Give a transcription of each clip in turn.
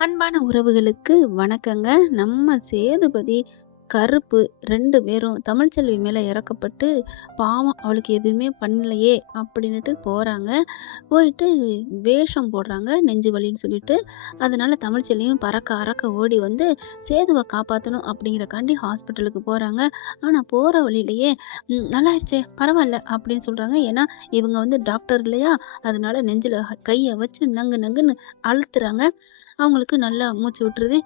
அன்பான உறவுகளுக்கு வணக்கங்க. நம்ம சேதுபதி, கருப்பு 2 பேரும் தமிழ்ச்செல்வி மேல இறக்கப்பட்டு, பாவம் அவளுக்கு எதுவுமே பண்ணலையே அப்படின்னுட்டு போறாங்க. போயிட்டு வேஷம் போடுறாங்க நெஞ்சு வலின்னு சொல்லிட்டு. அதனால தமிழ்ச்செல்வியும் பறக்க அறக்க ஓடி வந்து சேதுவ காப்பாத்தணும் அப்படிங்கிறக்காண்டி ஹாஸ்பிட்டலுக்கு போறாங்க. ஆனா போற வழியிலேயே நல்லாயிருச்சே பரவால்ல அப்படின்னு சொல்றாங்க. ஏன்னா இவங்க வந்து டாக்டர் இல்லையா? அதனால நெஞ்சில கைய வச்சு நங்கு நங்குன்னு அழுத்துறாங்க. அவங்களுக்கு நல்லா மூச்சு விட்டுருது.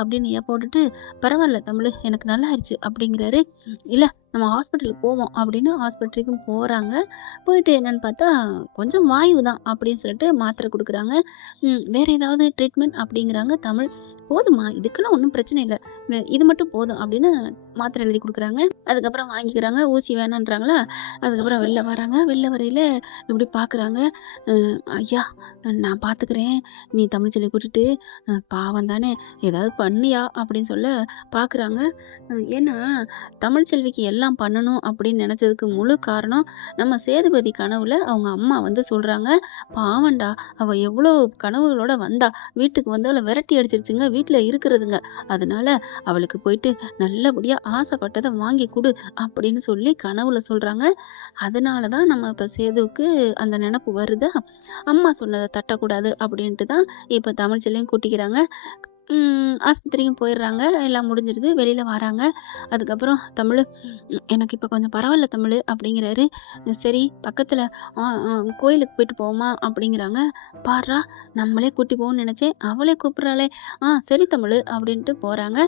அப்படின்னு ஏப்ப விட்டுட்டு, "பரவால்ல தமிழு எனக்கு நல்லாயிருச்சு" அப்படிங்கிறாரு. "இல்ல நம்ம ஹாஸ்பிட்டலுக்கு போவோம்" அப்படின்னு ஹாஸ்பத்திரிக்கும் போறாங்க. போயிட்டு என்னன்னு பார்த்தா, "கொஞ்சம் வாய்வு தான்" அப்படின்னு சொல்லிட்டு மாத்திரை குடுக்குறாங்க. "வேற ஏதாவது ட்ரீட்மெண்ட்?" அப்படிங்கிறாங்க தமிழ். "போதுமா, இதுக்கெல்லாம் ஒண்ணும் பிரச்சனை இல்ல. இது மட்டும் போதும்" அப்படின்னு மாத்திரை எழுதி குடுக்குறாங்க. அதுக்கப்புறம் வாங்கிக்கிறாங்க. ஊசி வேணான்றாங்களா, அதுக்கப்புறம் வெளில வராங்க. வெளில வரையில இப்படி பார்க்குறாங்க. "ஐயா நான் பார்த்துக்கிறேன். நீ தமிழ்ச்செல்விய கூட்டிட்டு பாவம் தானே ஏதாவது பண்ணியா?" அப்படின்னு சொல்ல பார்க்குறாங்க. ஏன்னா தமிழ்ச்செல்விக்கு எல்லாம் பண்ணணும் அப்படின்னு நினைச்சதுக்கு முழு காரணம் நம்ம சேதுபதி கனவுல அவங்க அம்மா வந்து சொல்றாங்க, "பாவம்டா அவ எவ்வளோ கனவுகளோட வந்தா. வீட்டுக்கு வந்து அவள விரட்டி அடிச்சிருச்சுங்க. வீட்ல இருக்கிறதுங்க. அதனால அவளுக்கு போயிட்டு நல்லபடியா ஆசைப்பட்டத வாங்கி குடு" அப்படின்னு சொல்லி கனவுல சொல்றாங்க. அதனால தான் நம்ம இப்ப சேதுவுக்கு அந்த நெனப்பு வருதா, அம்மா சொன்னத தட்டக்கூடாது அப்படின்ட்டு தான் இப்ப தமிழ்ச்செல்வியும் கூட்டிக்கிறாங்க. ஆஸ்பத்திரிக்கும் போயிடுறாங்க. எல்லாம் முடிஞ்சிருது. வெளியில வராங்க. அதுக்கப்புறம் தமிழு, எனக்கு இப்ப கொஞ்சம் பரவால்ல தமிழு" அப்படிங்கிறாரு. சரி பக்கத்துல ஆ ஆ கோயிலுக்கு போயிட்டு போவோமா அப்படிங்கிறாங்க. பார்றா நம்மளே கூட்டி போவோம்னு நெனச்சேன். அவளே கூப்பிடுறாளே! சரி தமிழு அப்படின்ட்டு போறாங்க.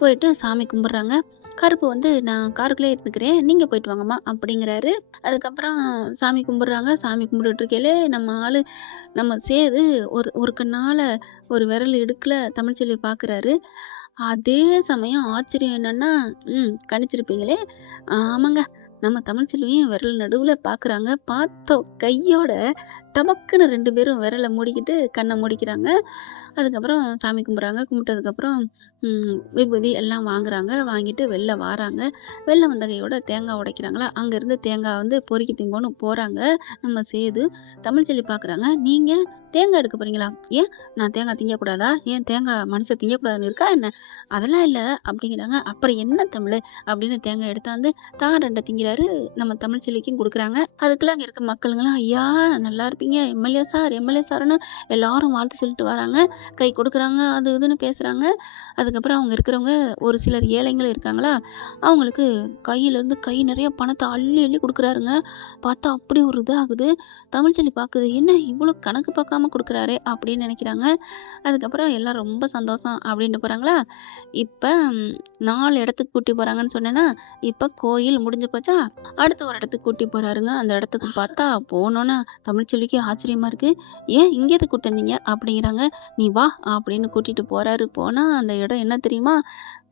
போயிட்டு சாமி கும்பிடுறாங்க. கருப்பு வந்து, "நான் காருக்குள்ளே இருந்துக்கிறேன். நீங்க போயிட்டு வாங்கம்மா" அப்படிங்கிறாரு. அதுக்கப்புறம் சாமி கும்பிடுறாங்க. சாமி கும்பிட்டுட்டு இருக்கையிலே நம்ம ஆளு நம்ம சேது ஒரு ஒரு கண்ணால ஒரு விரல் இடுக்குல தமிழ்ச்செல்விய பார்க்குறாரு. அதே சமயம் ஆச்சரியம் என்னன்னா, கணிச்சிருப்பீங்களே! ஆமாங்க. நம்ம தமிழ்ச்செல்வியும் விரல் நடுவுல பார்க்குறாங்க. பார்த்தோம் கையோட டபக்குன்னு 2 பேரும் விரல மூடிக்கிட்டு கண்ண மூடிக்கிறாங்க. அதுக்கப்புறம் சாமி கும்பிட்றாங்க. கும்பிட்டதுக்கப்புறம் விபூதி எல்லாம் வாங்குறாங்க. வாங்கிட்டு வெளில வாராங்க. வெளில வந்த கையோட தேங்காய் உடைக்கிறாங்களா, அங்கேருந்து தேங்காய் வந்து பொறுக்கி திம்போன்னு போறாங்க நம்ம சேது. தமிழ்ச்செல்வி பார்க்குறாங்க. "நீங்க தேங்காய் எடுக்க போறீங்களா? ஏன் நான் தேங்காய் திங்கக்கூடாதா? ஏன் தேங்காய் மனுஷன் திங்கக்கூடாதுன்னு இருக்கா என்ன?" "அதெல்லாம் இல்ல" அப்படிங்கிறாங்க. "அப்புறம் என்ன தமிழு?" அப்படின்னு தேங்காய் எடுத்தாந்து தான் 2 திங்கிறாரு. நம்ம தமிழ்ச்செல்விக்கும் குடுக்குறாங்க. அதுக்குள்ள அங்க இருக்க மக்களுங்கலாம், "ஐயா நல்லா இருப்பீங்க. எம்எல்ஏ சார், எம்எல்ஏ சார்ன்னு" எல்லாரும் வாழ்த்து சொல்லிட்டு வராங்க. கை கொடுக்குறாங்க. அது இதுன்னு பேசுறாங்க. அதுக்கப்புறம் அவங்க இருக்கிறவங்க ஒரு சிலர் ஏழைங்களும் இருக்காங்களா, அவங்களுக்கு கையிலேருந்து கை நிறைய பணத்த அள்ளி அள்ளி குடுக்குறாருங்க. பார்த்தா அப்படி ஒரு இதாகுது. தமிழ்ச்செல்வி பாக்குது. "என்ன இவ்வளோ கணக்கு பார்க்காம குடுக்குறாரே!" அப்படின்னு நினைக்கிறாங்க. அதுக்கப்புறம் எல்லாம் ரொம்ப சந்தோஷம் அப்படின்ட்டு போறாங்களா. இப்ப 4 இடத்துக்கு கூட்டி போறாங்கன்னு சொன்னேன்னா, இப்ப கோயில் முடிஞ்சு போச்சா, அடுத்து ஒரு இடத்துக்கு கூட்டி போறாருங்க. அந்த இடத்துக்கு பார்த்தா போனோனே தமிழ்ச்செல்விக்கு ஆச்சரியமா இருக்கு. "ஏன் இங்க எதுக்கு கூட்டு வந்தீங்க?" அப்படிங்கிறாங்க. "நீ வா" அப்படின்னு கூட்டிட்டு போறாரு. போனா அந்த இடம் என்ன தெரியுமா?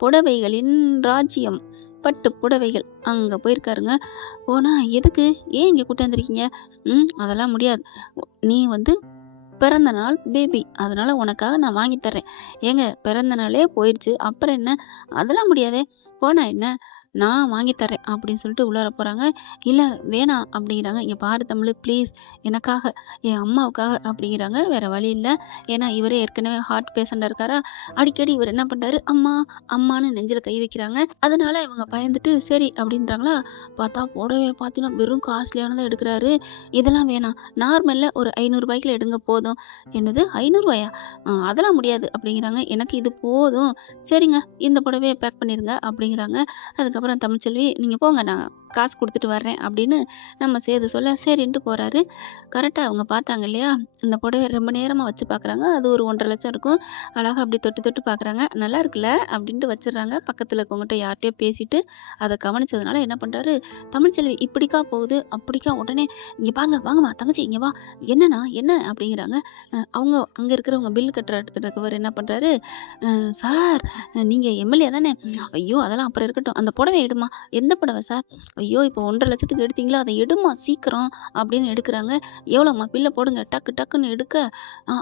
புடவைகளின் ராஜ்யம். பட்டு புடவைகள். அங்க போயிருக்காருங்க. போனா, "எதுக்கு? ஏன் இங்க கூட்டு வந்திருக்கீங்க?" அதெல்லாம் முடியாது. நீ வந்து பிறந்த நாள் பேபி. அதனால உனக்காக நான் வாங்கி தர்றேன்." "ஏங்க பிறந்த நாளே போயிருச்சு. அப்புறம் என்ன?" "அதெல்லாம் முடியாதே." "போனா என்ன? நான் வாங்கி தர்றேன்" அப்படின்னு சொல்லிட்டு உள்ளார போறாங்க. "இல்ல வேணாம்" அப்படிங்கிறாங்க. "இங்க பாரு தமிழு ப்ளீஸ் எனக்காக, என் அம்மாவுக்காக" அப்படிங்கிறாங்க. வேற வழி இல்ல. ஏன்னா இவரே ஏற்கனவே ஹார்ட் பேஷண்டா இருக்காரா, அடிக்கடி இவர் என்ன பண்றாரு, "அம்மா, அம்மான்னு" நெஞ்சில கை வைக்கிறாங்க. அதனால இவங்க பயந்துட்டு சரி அப்படின்றாங்களா. பார்த்தா புடவைய பார்த்தீங்கன்னா வெறும் காஸ்ட்லியானதா எடுக்குறாரு. "இதெல்லாம் வேணாம். நார்மல்ல ஒரு ரூ. 500 எடுங்க போதும்." "என்னது ரூ. 500 அதெல்லாம் முடியாது" அப்படிங்கிறாங்க. "எனக்கு இது போதும்." "சரிங்க இந்த புடவைய பேக் பண்ணிருங்க" அப்படிங்கிறாங்க. அதுக்கப்புறம் தமிழ்ச்செல்வி, "நீங்க போங்க நான் காசு குடுத்துட்டு வர்றேன்" அப்படின்னு நம்ம சேது சொல்ல, சரின்ட்டு போறாரு. கரெக்ட்டா அவங்க பார்த்தாங்க இல்லையா? இந்த புடவைய ரொம்ப நேரமா வச்சு பார்க்குறாங்க. அது ஒரு 1,50,000 இருக்கும். அழகா அப்படியே தொட்டு தொட்டு பார்க்குறாங்க. "நல்லா இருக்குல்ல?" அப்படின்ட்டு வச்சுடுறாங்க. பக்கத்துல இருக்கவங்ககிட்ட யார்ட்டயோ பேசிட்டு, அத கவனிச்சதுனால என்ன பண்றாரு, தமிழ்ச்செல்வி இப்படிக்கா போகுது, அப்படிக்கா உடனே, "இங்க வாங்க, வாங்கம்மா தங்கச்சி இங்க வா." "என்னண்ணா என்ன?" அப்படிங்கிறாங்க. அவங்க அங்க இருக்கிறவங்க பில் கட்டுற இடத்துல இருக்கவர் என்ன பண்றாரு, "சார் நீங்க எம்எல்ஏ தானே?" "ஐயோ! அதெல்லாம் அப்புறம் இருக்கட்டும். அந்த புடவைய எடும்மா." "எந்த புடவ சார்?" "ஐயோ! இப்போ 1,50,000க்கு எடுத்தீங்களா? அத எடும்மா சீக்கிரம்." அப்படின்னு எடுக்குறாங்க. "எவ்வளோம்மா பில்ல போடுங்க." டக்கு டக்குன்னு எடுக்க,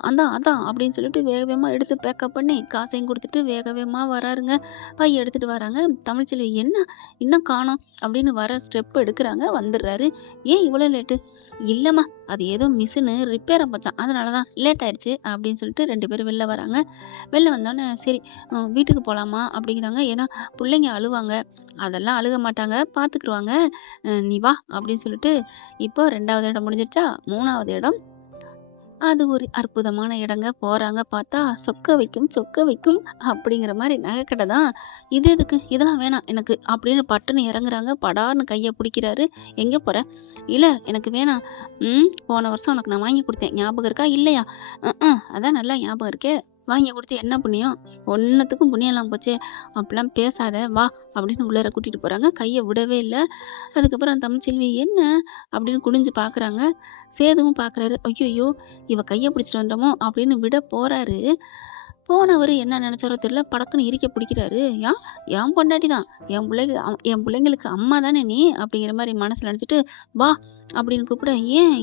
அதான் அதான்" அப்படின்னு சொல்லிட்டு வேக வேகமா எடுத்து பேக்கப் பண்ணி காசையும் குடுத்துட்டு வேக வேகமா வராருங்க. பைய எடுத்துட்டு வராங்க. தமிழ்ச்செல்வி, "என்ன இன்னும் காணோம்?" அப்படின்னு வர ஸ்டெப் எடுக்குறாங்க. வந்துடுறாரு. "ஏன் இவ்வளோ லேட்டு?" "இல்லம்மா அது ஏதோ மிஷினு ரிப்பேர் ஆப்போச்சாம். அதனால தான் லேட் ஆயிடுச்சு அப்படின்னு சொல்லிட்டு 2 பேரும் வெளில வராங்க. வெளில வந்தோனே சரி வீட்டுக்கு போலாமா அப்படிங்கிறாங்க. ஏன்னா புள்ளைங்க அழுவாங்க. அதெல்லாம் அழுக மாட்டாங்க. பார்த்துக்குருவாங்க. நீ வா அப்படின்னு சொல்லிட்டு இப்போ 2வது இடம் முடிஞ்சிருச்சா? 3வது இடம். அது ஒரு அற்புதமான இடங்க. போறாங்க பார்த்தா, சொக்க வைக்கும், சொக்க வைக்கும் அப்படிங்கிற மாரி நகைக்கடை தான். இது எதுக்கு? இதெல்லாம் வேணாம் எனக்கு அப்படின்னு பட்டுன்னு இறங்குறாங்க. படார்ன்னு கைய புடிக்கிறாரு. எங்க போற? இல்ல எனக்கு வேணாம். போன வருஷம் உனக்கு நான் வாங்கி குடுத்தேன். ஞாபகம் இருக்கா? இல்லையா? அதான் நல்லா ஞாபகம் இருக்கே. வாங்கி குடுத்து என்ன புண்ணியம்? ஒண்ணுத்துக்கும் புண்ணியம் இல்லாம போச்சே! அப்படிலாம் பேசாத வா! அப்படின்னு உள்ளார கூட்டிட்டு போறாங்க. கைய விடவே இல்ல. அதுக்கப்புறம் தமிழ்ச்செல்வி என்ன? அப்படின்னு குனிஞ்சு பார்க்குறாங்க. சேதுவும் பார்க்குறாரு. ஐய்யய்யோ! இவ கைய பிடிச்சுட்டு வந்துட்டோமோ! அப்படின்னு விட போறாரு. போனவரு என்ன நெனச்சாரோ தெரியல. படக்குன்னு இறுக்கி பிடிக்கிறாரு. என் பொண்டாட்டி தான். என் புள்ளைங்களுக்கு அம்மா தானே நீ! அப்படிங்கிற மாரி மனசுல நெனச்சுட்டு, வா! அப்படின்னு கூப்பிட,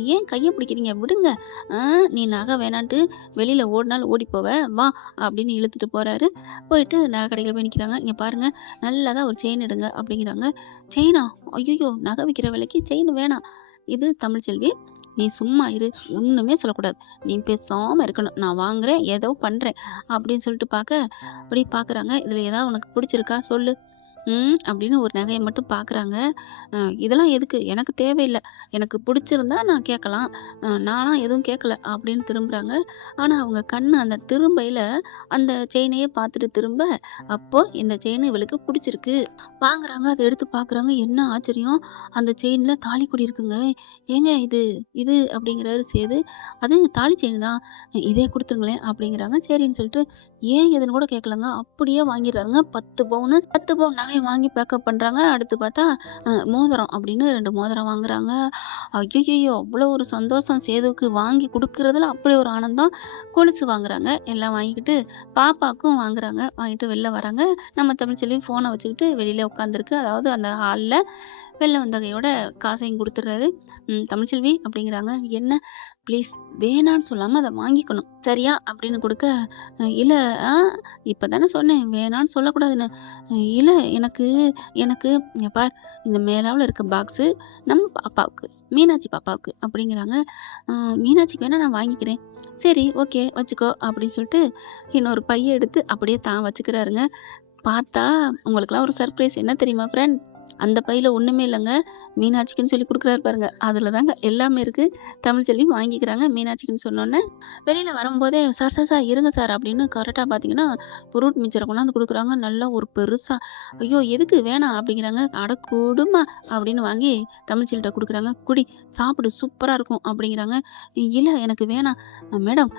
ஏன் கைய பிடிக்கிறீங்க? விடுங்க. ஆ நீ நகை வேணான்ட்டு வெளியில ஓடுனாலும் ஓடி போவ. வா! அப்படின்னு இழுத்துட்டு போறாரு. போயிட்டு நகை கடையில போய் நிக்கிறாங்க. இங்க பாருங்க, நல்லதா ஒரு செயின் எடுங்க அப்படிங்கிறாங்க. செயினா? ஐய்யய்யோ! நகை விக்கிற விலைக்கு செயின் வேணாம். இது தமிழ்ச்செல்வி. நீ சும்மா இரு. ஒண்ணுமே சொல்லக்கூடாது. நீ பேசாம இருக்கணும். நான் வாங்குறேன், ஏதோ பண்றேன் அப்படின்னு சொல்லிட்டு அப்படி பார்க்குறாங்க. இதுல ஏதாவது உனக்கு பிடிச்சிருக்கா சொல்லு. அப்படின்னு ஒரு நகைய மட்டும் பார்க்குறாங்க. இதெல்லாம் எதுக்கு? எனக்கு தேவையில்ல. எனக்கு பிடிச்சிருந்தா நான் கேட்கலாம். நான்லாம் எதுவும் கேட்கல அப்படின்னு திரும்புறாங்க. ஆனா அவங்க கண்ணு அந்த திரும்பையில அந்த செயினையே பார்த்துட்டு திரும்ப, அப்போ இந்த செயின் இவளுக்கு பிடிச்சிருக்கு. வாங்குறாங்க. அத எடுத்து பார்க்குறாங்க. என்ன ஆச்சரியம்! அந்த செயின்ல தாலிக்கொடி இருக்குங்க. ஏங்க இது இது அப்படிங்கிறாரு சேது. அது தாலி செயின் தான். இதே குடுத்துருங்களேன் அப்படிங்கிறாங்க. சரின்னு சொல்லிட்டு ஏன் எதுன்னு கூட கேட்கலங்க. அப்படியே வாங்கிடுறாருங்க. 10 பவுன் நகைய வாங்கி பேக்கப் பண்றாங்க. அடுத்து பார்த்தா மோதிரம் அப்படின்னு 2 மோதிரம் வாங்குறாங்க. ஐய்யய்யோ! அவ்வளோ ஒரு சந்தோஷம் சேதுவுக்கு. வாங்கி குடுக்குறதுல அப்படி ஒரு ஆனந்தம். கொலுசு வாங்குறாங்க. எல்லாம் வாங்கிக்கிட்டு பாப்பாக்கும் வாங்குறாங்க. வாங்கிட்டு வெளில வராங்க. நம்ம தமிழ்ச்செல்வி ஃபோன வச்சுக்கிட்டு வெளியில உட்காந்துருக்கு. அதாவது அந்த ஹால்ல. வெளில வந்த கையோட காசையும் குடுத்துடுறாரு. தமிழ்ச்செல்வி அப்படிங்கிறாங்க. என்ன? ப்ளீஸ் வேணான்னு சொல்லாம அத வாங்கிக்கணும். சரியா? அப்படின்னு குடுக்க, இல்ல ஆ இப்ப தானே சொன்னேன். வேணான்னு சொல்லக்கூடாதுன்னு. இல்ல எனக்கு எனக்கு இங்க பார் இந்த மேலாவுல இருக்க பாக்ஸு நம்ம பாப்பாவுக்கு. மீனாட்சி பாப்பாவுக்கு அப்படிங்கிறாங்க. அ மீனாட்சிக்கு வேணா நான் வாங்கிக்கிறேன். சரி ஓகே வச்சுக்கோ அப்படின்னு சொல்லிட்டு இன்னொரு பைய எடுத்து அப்படியே தான் வச்சுக்கிறாருங்க. பார்த்தா உங்களுக்கெல்லாம் ஒரு சர்ப்ரைஸ் என்ன தெரியுமா ஃப்ரெண்ட்? அந்த பையில ஒண்ணுமே இல்லங்க. மீனாட்சிக்குன்னு சொல்லி குடுக்குறாரு பாருங்க. அதுல தாங்க எல்லாமே இருக்கு. தமிழ்ச்செல்வி வாங்கிக்கிறாங்க மீனாட்சிக்குன்னு சொன்னோனே. வெளியில வரும்போதே, "சார், சார், சார் இருங்க சார்" அப்படின்னு கரெக்ட்டா பார்த்தீங்கன்னா, ஃப்ரூட் மிக்சர கொண்டாந்து குடுக்குறாங்க. நல்லா ஒரு பெருசா. "ஐயோ! எதுக்கு? வேணாம்" அப்படிங்கிறாங்க. "அட குடும்மா" அப்படின்னு வாங்கி தமிழ்ச்செல்விட்ட குடுக்குறாங்க. "குடி, சாப்பிடு சூப்பரா இருக்கும்" அப்படிங்கிறாங்க. "இல்ல எனக்கு வேணாம்." மேடம்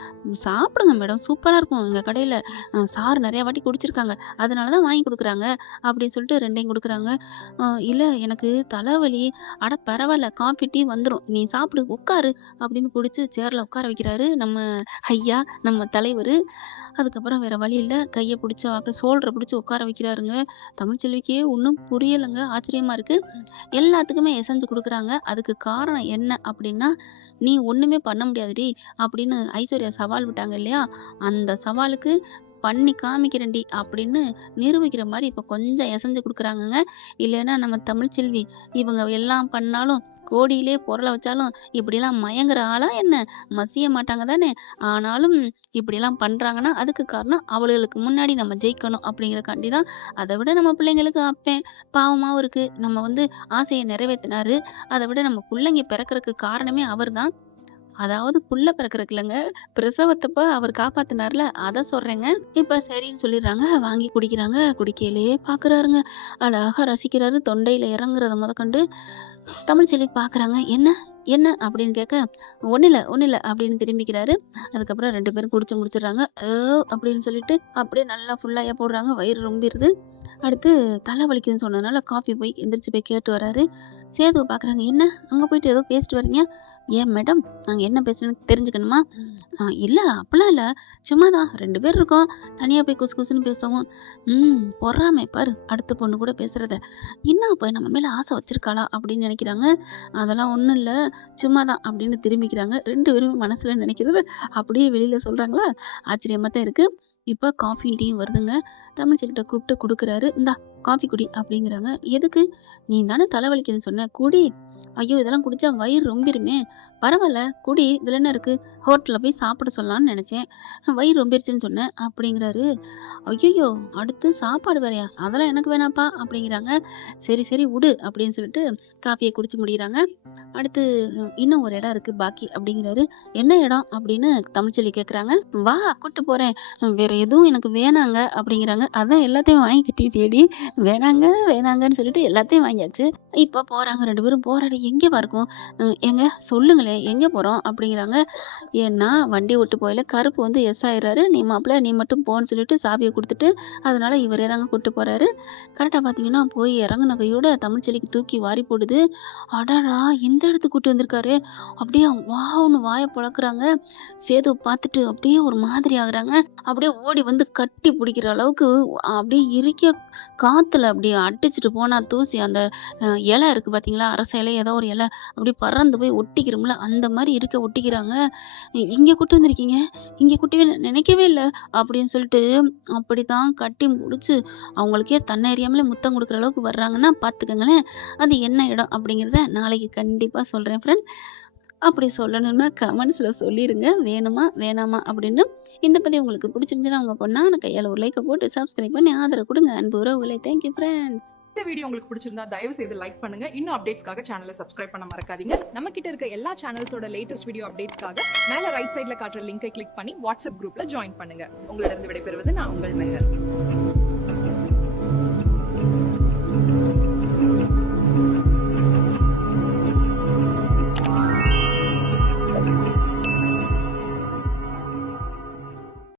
சாப்பிடுங்க மேடம். சூப்பரா இருக்கும் எங்க கடையில. சார் நெறைய வாட்டி குடிச்சிருக்காங்க. அதனால தான் வாங்கி குடுக்குறாங்க" அப்படின்னு சொல்லிட்டு 2யும் குடுக்குறாங்க. இல்ல எனக்கு தலைவலி. அட பரவால்ல காஃபி, டீ வந்துரும். நீ சாப்பிடு உட்காரு அப்படின்னு புடிச்சு சேர்ல உட்கார வைக்கிறாரு நம்ம ஐயா, நம்ம தலைவரு. அதுக்கப்புறம் வேற வழி இல்ல. கைய புடிச்சு ஷோல்டர புடிச்சு உட்கார வைக்கிறாருங்க. தமிழ்ச்செல்விக்கே ஒண்ணும் புரியலங்க. ஆச்சரியமா இருக்கு. எல்லாத்துக்குமே எசன்ஸ் குடுக்குறாங்க. அதுக்கு காரணம் என்ன அப்படின்னா, "நீ ஒண்ணுமே பண்ண முடியாதுடி" அப்படின்னு ஐஸ்வர்யா சவால் விட்டாங்க இல்லையா? அந்த சவாலுக்கு பண்ணி காமிக்கிறேன்டி அப்படின்னு நிரூபிக்கிற மாரி இப்ப கொஞ்சம் எசஞ்சு குடுக்குறாங்கங்க. இல்லைன்னா நம்ம தமிழ்ச்செல்வி இவங்க எல்லாம் பண்ணாலும், கோடியிலே பொருள வச்சாலும் இப்படிலாம் மயங்குற ஆளா என்ன? மசிய மாட்டாங்க தானே! ஆனாலும் இப்படிலாம் பண்றாங்கன்னா, அதுக்கு காரணம் அவளுகளுக்கு முன்னாடி நம்ம ஜெயிக்கணும் அப்படிங்கிறக்காண்டி தான். அத விட நம்ம பிள்ளைங்களுக்கு அப்பன் பாவமாவும் இருக்கு. நம்ம ஆசைய நிறைவேத்தினாரு. அத விட நம்ம புள்ளைங்க பிறக்கறக்கு காரணமே அவர்தான். அதாவது புள்ள பிறக்கறக்கு இல்லங்க. பிரசவத்தப்ப அவர் காப்பாத்துனார்ல, அத சொல்றேங்க. இப்ப சரின்னு சொல்லிர்றாங்க. வாங்கி குடிக்கிறாங்க. குடிக்கையிலேயே பார்க்குறாருங்க. அழகா ரசிக்கிறாரு. தொண்டையில இறங்குறத மொதக்கொண்டு தமிழ்ச்செல்வி பார்க்குறாங்க. "என்ன? என்ன?" அப்படின்னு கேட்க, ஒண்ணும் இல்ல" அப்படின்னு திரும்பிக்கிறாரு. அதுக்கப்புறம் 2 பேரும் குடிச்சு முடிச்சுடுறாங்க. அப்படின்னு சொல்லிட்டு அப்படியே நல்லா ஃபுல்லாயா போடுறாங்க. வயிறு ரொம்பிருது. அடுத்து தலை வலிக்குதுன்னு சொன்னதுனால காஃபி போய் எந்திரிச்சு போய் கேட்டு வராரு. சேதுவ பார்க்குறாங்க. "என்ன? அங்க போயிட்டு ஏதோ பேசிட்டு வர்றீங்க? ஏன் மேடம்? நாங்க என்ன பேசுனோம்னு தெரிஞ்சுக்கணுமா?" இல்ல அப்பலாம் இல்ல. சும்மா தான் 2 பேர் இருக்கோம். தனியா போய் குசு குசுன்னு பேசவும்." பொறாமை பாரு அடுத்த பொண்ணு கூட பேசுறத. என்ன அப்ப நம்ம மேல ஆசை வச்சிருக்காளா?" அப்படின்னு நெனைக்கிறாங்க. "அதெல்லாம் ஒண்ணும் இல்ல. சும்மா தான்" அப்படின்னு திரும்பிக்கிறாங்க. 2 பேருமே மனசுல நெனைக்கிறது அப்படியே வெளியில சொல்றாங்களா? ஆச்சரியமா தான் இருக்கு. இப்ப காஃபியும், டீயும் வருதுங்க. தமிழ்ச்செல்விட்ட கூப்பிட்டு குடுக்குறாரு. "இந்தா காஃபி குடி" அப்படிங்கிறாங்க. "எதுக்கு? நீ தானே தலைவலிக்குதுன்னு சொன்ன. குடி" ஐயோ! இதெல்லாம் குடிச்சா வயிறு ரொம்பிருமே! பரவால்ல குடி. இதுல என்ன இருக்கு? ஹோட்டல்ல போய் சாப்பிட சொல்லலாம்னு நெனச்சேன். வயிறு ரொம்பிருச்சுன்னு சொன்னேன்." அப்படிங்கிறாரு. ஐயய்யோ! அடுத்து சாப்பாடு வேறயா? "அதெல்லாம் எனக்கு வேணாம்ப்பா" அப்படிங்கிறாங்க. "சரி, சரி உடு" அப்படின்னு சொல்லிட்டு காஃபிய குடிச்சு முடிக்கிறாங்க. அடுத்து "இன்னும் ஒரு இடம் இருக்கு பாக்கி" அப்படிங்கிறாரு. "என்ன இடம்?" அப்படின்னு தமிழ்ச்செல்வி கேட்குறாங்க. "வா கூட்டு போறேன். வேற எதுவும் எனக்கு வேணாங்க" அப்படிங்கிறாங்க. "அதான் எல்லாத்தையும் வாங்கிக்கிட்டியேடி." வேணாங்க, வேணாங்கன்னு சொல்லிட்டு எல்லாத்தையும் வாங்கியாச்சு. இப்ப போறாங்க 2 பேரும். போராடி "எங்கேவா இருக்கோம்? ஏங்க சொல்லுங்களேன் எங்கே போறோம்?" அப்படிங்கிறாங்க. ஏன்னா வண்டி ஓட்டு போகையில கருப்பு வந்து எஸ் ஆயிடுறாரு. "நீ மாப்பிள நீ மட்டும் போன்னு" சொல்லிட்டு சாவிய குடுத்துட்டு, அதனால இவரே தாங்க கூட்டு போறாரு. கரெக்ட்டா பார்த்தீங்கன்னா, போய் இறங்குன கையோட தமிழ்ச்செல்விக்கு தூக்கி வாரி போடுது. அடடா! இந்த இடத்துக்கு கூட்டு வந்திருக்காரே! அப்படியே வாவ்ன்னு வாய பொளக்குறாங்க. சேதுவ பார்த்துட்டு அப்படியே ஒரு மாதிரி ஆகுறாங்க. அப்படியே ஓடி வந்து கட்டி பிடிக்கிற அளவுக்கு அப்படியே இறுக்கிய காத்துல அப்படியே அடிச்சுட்டு போனா தூசி அந்த இலை இருக்கு பார்த்தீங்களா? அரச இலை ஏதோ ஒரு இலை அப்படியே பறந்து போய் ஒட்டிக்கிறோம்ல, அந்த மாரி இருக்க ஒட்டிக்கிறாங்க. "இங்க கூட்டு வந்திருக்கீங்க? இங்க கூட்டி நினைக்கவே இல்ல" அப்படின்னு சொல்லிட்டு அப்படித்தான் கட்டி முடிச்சு அவங்களுக்கே தன்னறியாமலே முத்தம் குடுக்குற அளவுக்கு வர்றாங்கன்னா பார்த்துக்கங்களேன். அது என்ன இடம் அப்படிங்கிறத நாளைக்கு கண்டிப்பா சொல்றேன் ஃப்ரெண்ட்ஸ். அப்படி சொல்லணும்னா கமெண்ட்ஸ்ல சொல்லிருங்க. வேணுமா? வேணாமா? அப்படின்னு. இந்த பதிவு உங்களுக்கு பிடிச்சிருந்துச்சுன்னா உங்க பொண்ணான கையால ஒரு லைக்க போட்டு சப்ஸ்கிரைப் பண்ணி ஆதரவு குடுங்க. அன்பு உறவுகளே! Thank you friends. இந்த வீடியோ உங்களுக்கு பிடிச்சிருந்தா தயவு செய்து லைக் பண்ணுங்க. இன்னும் அப்டேட்ஸ்க்காக சேனலை சப்ஸ்கிரைப் பண்ண மறக்காதீங்க. நம்ம கிட்ட இருக்க எல்லா சேனல்ஸோட லேட்டஸ்ட் வீடியோ அப்டேட்ஸ்க்காக மேல ரைட் சைடுல காட்டுற லிங்கை கிளிக் பண்ணி வாட்ஸ்அப் குரூப்ல ஜாயின் பண்ணுங்க. உங்களிடம் விடைபெறுவது நான் உங்கள் மெஹர்.